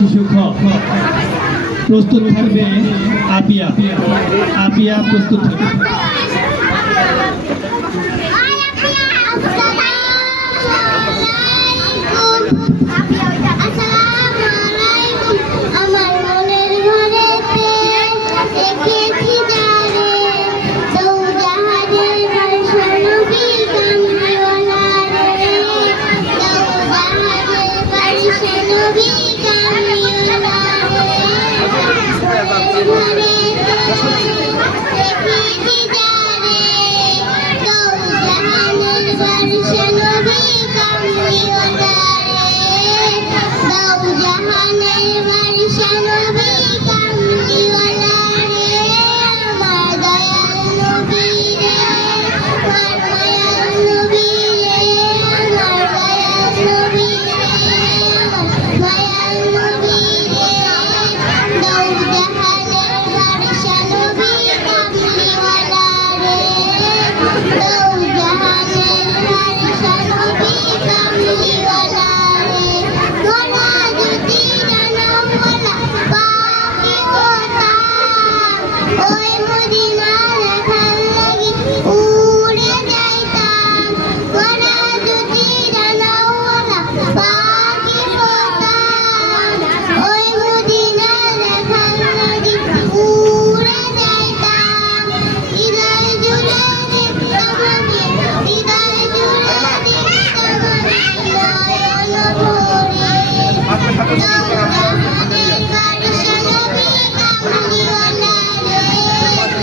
শিশু খ প্রস্তুত থাকবে আপিয়া আপিয়া প্রস্তুত থাকবে আপিয়া Thank you. Yeah.